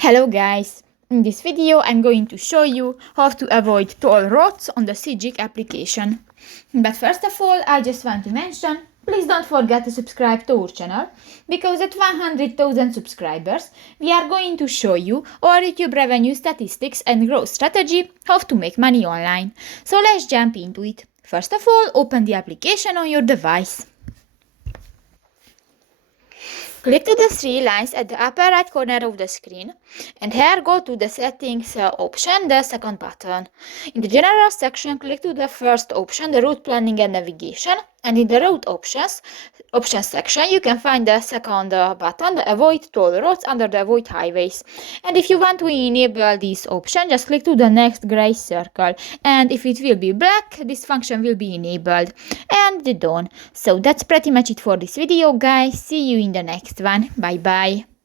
Hello guys! In this video I'm going to show you how to avoid toll roads on the Sygic application. But first of all, I just want to mention, please don't forget to subscribe to our channel, because at 100,000 subscribers we are going to show you our YouTube revenue statistics and growth strategy, how to make money online. So let's jump into it. First of all, open the application on your device. Click to the three lines at the upper right corner of the screen, and here go to the settings option, the second button. In the general section, click to the first option, the route planning and navigation, and in the route options section you can find the second button, the avoid toll roads, under the avoid highways. And if you want to enable this option, just click to the next gray circle, and if it will be black, this function will be enabled, and done. So that's pretty much it for this video, guys. See you in the next one. Bye bye.